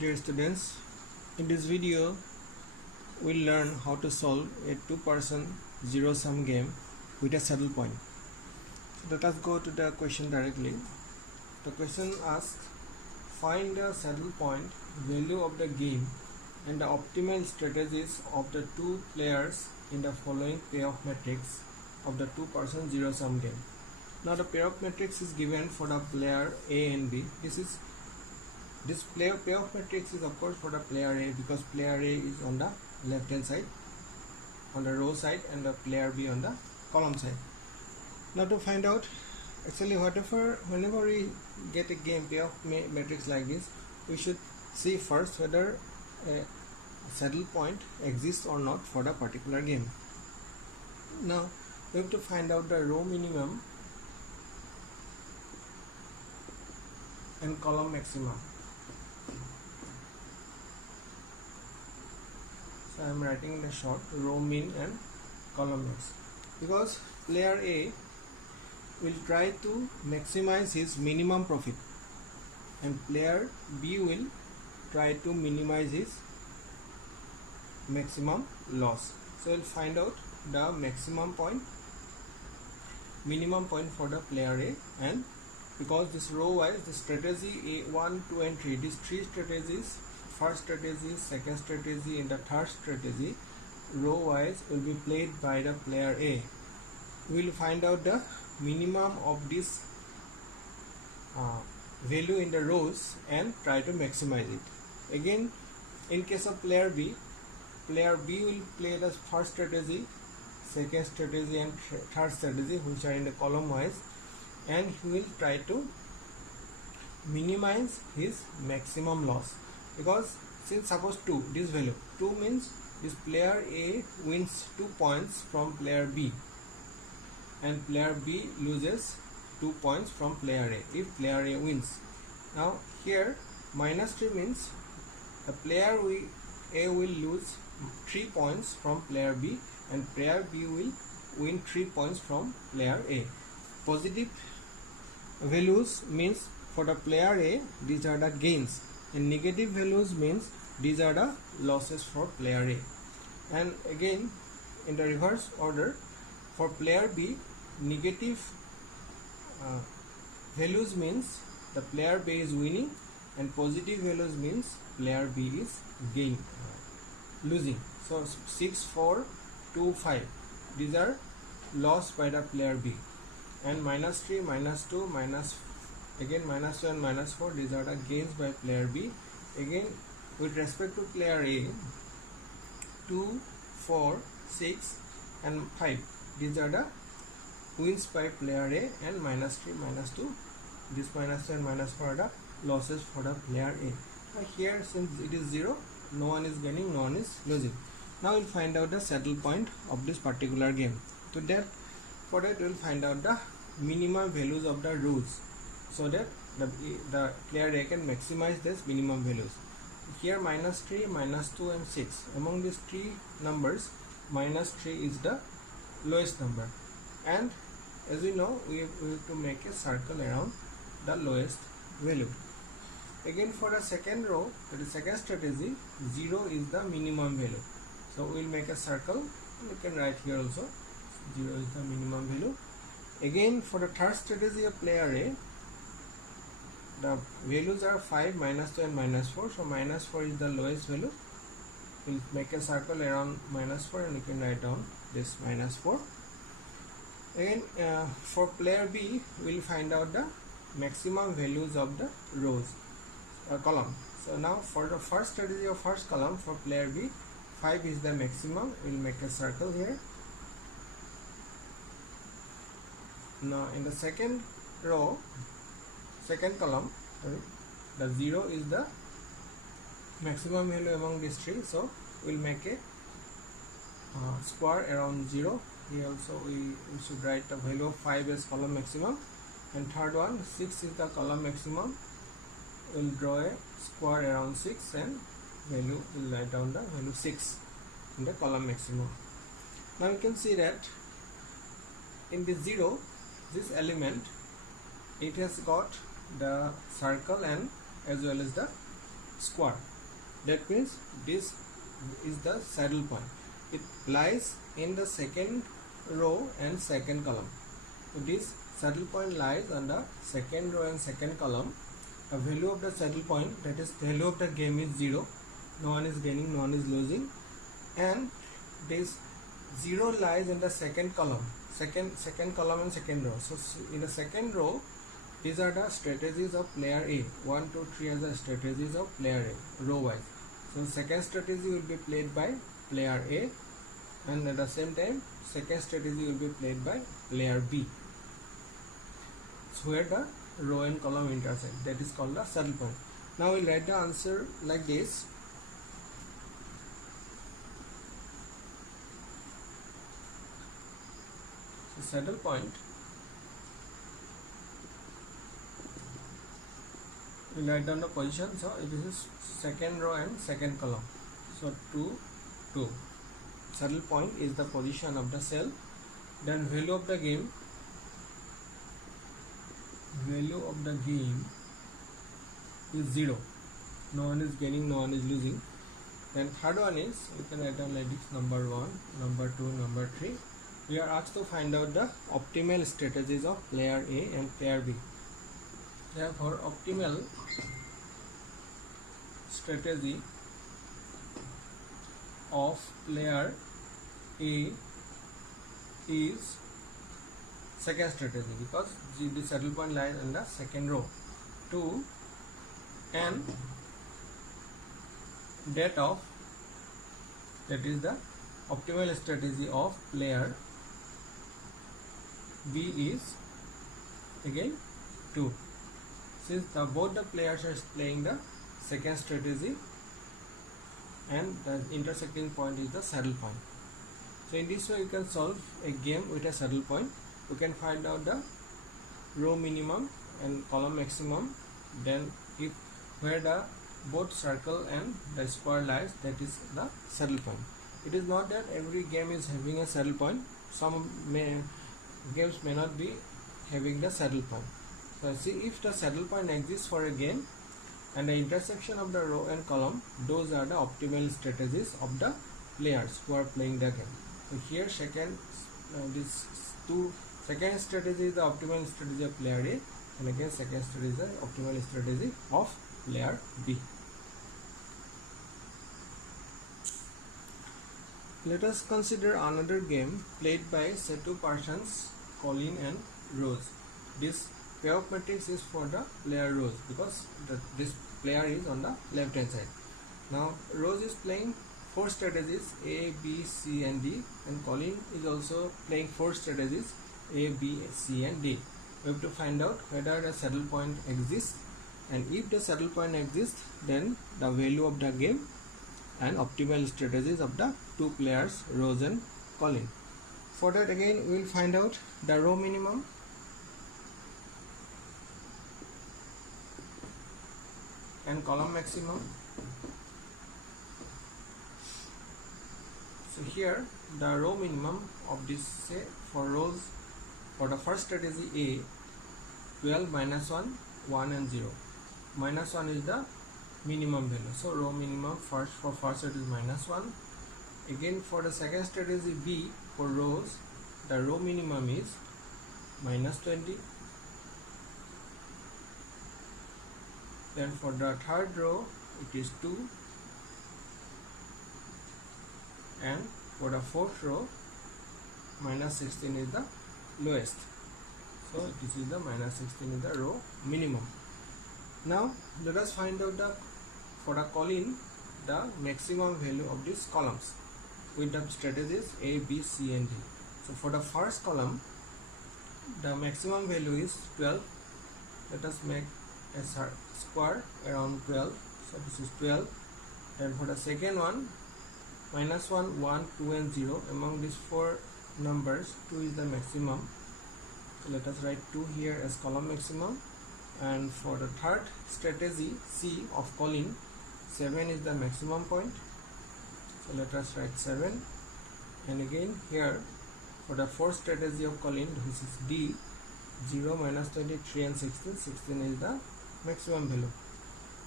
Dear students, in this video we'll learn how to solve a two-person zero-sum game with a saddle point. So let us go to the question directly. The question asks, find the saddle point value of the game and the optimal strategies of the two players in the following payoff matrix of the two-person zero-sum game. Now the payoff matrix is given for the player A and B. This payoff matrix is of course for the player A, because player A is on the left hand side, on the row side, and the player B on the column side. Now to find out, actually whenever we get a game payoff matrix like this, we should see first whether a saddle point exists or not for the particular game. Now we have to find out the row minimum and column maximum. So I am writing in the short row min and column max, because player A will try to maximize his minimum profit and player B will try to minimize his maximum loss. So we'll find out the maximum point, minimum point for the player A, and because this row wise, the strategy A1, 2 and 3, these three strategies, first strategy, second strategy and the third strategy, row wise will be played by the player A. We will find out the minimum of this value in the rows and try to maximize it. Again, in case of player B will play the first strategy, second strategy and third strategy, which are in the column wise, and he will try to minimize his maximum loss, because since suppose 2, this value 2 means this player A wins 2 points from player B and player B loses 2 points from player A if player A wins. Now here -3 means the player A will lose 3 points from player B and player B will win 3 points from player A. Positive values means for the player A, these are the gains, and negative values means these are the losses for player A. And again in the reverse order, for player B, negative values means the player B is winning, and positive values means player B is losing. So 6, 4, 2, 5, these are lost by the player B, and -3, -2, again -2 and -4, these are the gains by player B. Again with respect to player A, 2, 4, 6 and 5, these are the wins by player A, and -3, -2, this -2 and -4 are the losses for the player A. Now here, since it is 0, no one is gaining, no one is losing. Now we'll find out the saddle point of this particular game. For that we'll find out the minimum values of the rows, so that the player A can maximize this minimum values. Here -3, -2 and 6, among these three numbers, -3 is the lowest number, and as we know, we have to make a circle around the lowest value. Again for the second row, the second strategy, 0 is the minimum value, so we'll make a circle. You can write here also 0 is the minimum value. Again for the third strategy of player A, the values are 5, -2 and -4, so -4 is the lowest value. We'll make a circle around -4 and you can write down this -4. Again for player B, we'll find out the maximum values of the rows column. So now for the first strategy of first column, for player B, 5 is the maximum. We'll make a circle here. Now in the second row, second column, the 0 is the maximum value among these three, so we'll make a square around 0. Here also we should write the value of 5 as column maximum, and third one, 6 is the column maximum. We'll draw a square around 6 and we'll write down the value 6 in the column maximum. Now you can see that in the 0, this element, it has got the circle and as well as the square. That means this is the saddle point. It lies in the second row and second column. So this saddle point lies on the second row and second column. The value of the saddle point, that is value of the game, is 0. No one is gaining, no one is losing, and this 0 lies in the second column, second column and second row. So in the second row, these are the strategies of player A. 1, 2, 3 are the strategies of player A, row wise. So second strategy will be played by player A, and at the same time second strategy will be played by player B. So where the row and column intersect, that is called the saddle point. Now we'll write the answer like this. So saddle point, we'll write down the position. So it is second row and second column. So 2, 2. Saddle point is the position of the cell. Then value of the game, is 0. No one is gaining, no one is losing. Then third one is, you can write down like this: number 1, number 2, number 3. We are asked to find out the optimal strategies of player A and player B. Therefore, optimal strategy of player A is second strategy, because the saddle point lies in the second row. 2, and that is the optimal strategy of player B is again 2. Since both the players are playing the second strategy, and the intersecting point is the saddle point. So in this way you can solve a game with a saddle point. You can find out the row minimum and column maximum. Then if where the both circle and the square lies, that is the saddle point. It is not that every game is having a saddle point. Some games may not be having the saddle point. So see, if the saddle point exists for a game and the intersection of the row and column, those are the optimal strategies of the players who are playing the game. So here second strategy is the optimal strategy of player A, and again second strategy is the optimal strategy of player B. Let us consider another game played by say two persons, Colin and Rose. This pair of matrix is for the player Rose, because this player is on the left hand side. Now Rose is playing 4 strategies A, B, C and D, and Colin is also playing 4 strategies A, B, C and D. We have to find out whether the saddle point exists, and if the saddle point exists, then the value of the game and optimal strategies of the two players Rose and Colin. For that, again we will find out the row minimum and column maximum. So here the row minimum of this, say for Rose, for the first strategy A, 12, minus 1, 1 and 0. Minus 1 is the minimum value. So row minimum for first it is minus 1. Again for the second strategy B, for Rose, the row minimum is minus 20. Then for the third row it is 2, and for the fourth row minus 16 is the lowest. So this is the minus 16 is the row minimum. Now let us find out for the Colin the maximum value of these columns with the strategies A, B, C and D. So for the first column the maximum value is 12. Let us make a square around 12. So this is 12. And for the second one, minus 1, 1, 2 and 0. Among these 4 numbers, 2 is the maximum. So let us write 2 here as column maximum. And for the third strategy C of Colin, 7 is the maximum point. So let us write 7. And again here for the fourth strategy of Colin, this is D, 0, minus 23 and 16. 16 is the maximum value.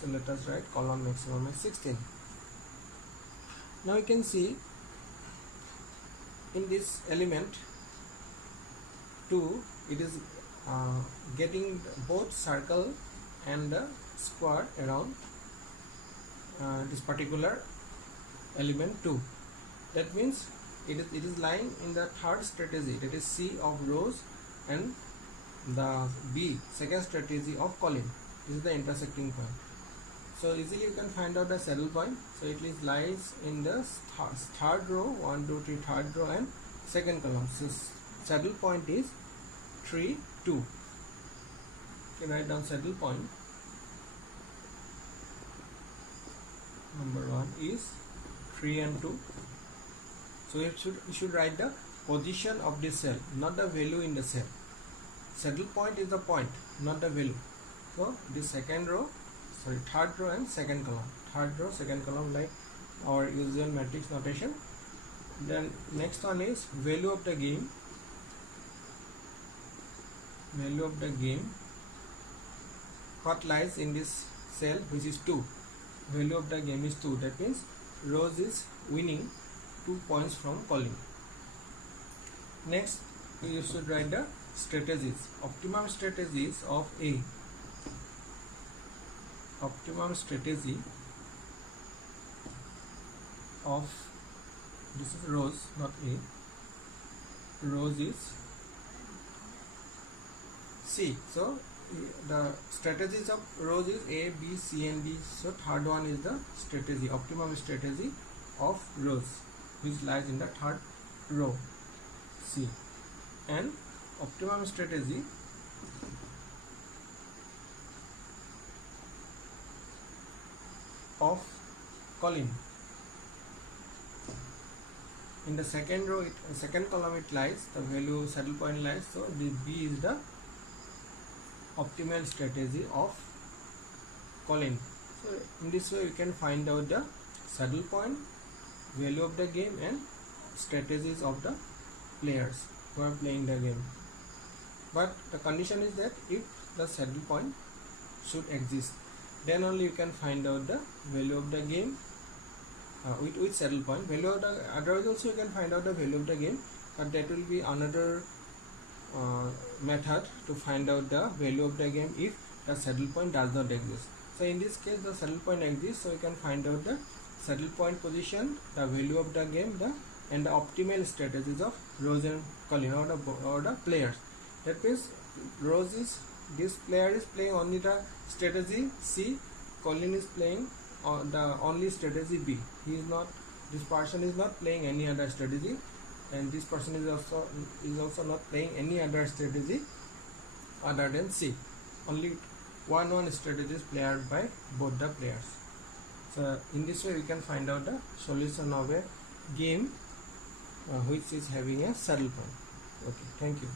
So let us write column maximum is 16. Now you can see in this element 2 it is getting both circle and the square around this particular element 2. That means it is lying in the third strategy, that is C of rows, and the B, second strategy of column. This is the intersecting point. So easily you can find out the saddle point. So it lies in the third row, 1 2 3, third row and second column. So saddle point is 3 2. Okay, write down saddle point. Number 1 is 3 and 2. So you should write the position of the cell, not the value in the cell. Saddle point is the point, not the value. So this third row and second column. Third row, second column, like our usual matrix notation. Then next one is value of the game. Value of the game. What lies in this cell, which is 2. Value of the game is 2. That means Rose is winning 2 points from calling. Next, you should write the strategies. Optimum strategies of A. Optimum strategy of, this is Rose, not A. Rose is C. So the strategies of Rose is A, B, C and D. So third one is the strategy, optimum strategy of Rose, which lies in the third row, C. And optimum strategy of Colin. In the second row, second column it lies, the value saddle point lies, so the B is the optimal strategy of Colin. So in this way you can find out the saddle point, value of the game and strategies of the players who are playing the game. But the condition is that if the saddle point should exist, then only you can find out the value of the game with saddle point. Value of the, otherwise also you can find out the value of the game, but that will be another method to find out the value of the game if the saddle point does not exist. So in this case the saddle point exists, so you can find out the saddle point position, the value of the game, and the optimal strategies of Rose and Colin, or the players. That means this player is playing only the strategy C, Colin is playing the only strategy B. This person is not playing any other strategy, and this person is also not playing any other strategy other than C. Only one strategy is played by both the players. So in this way we can find out the solution of a game which is having a saddle point. Okay, thank you.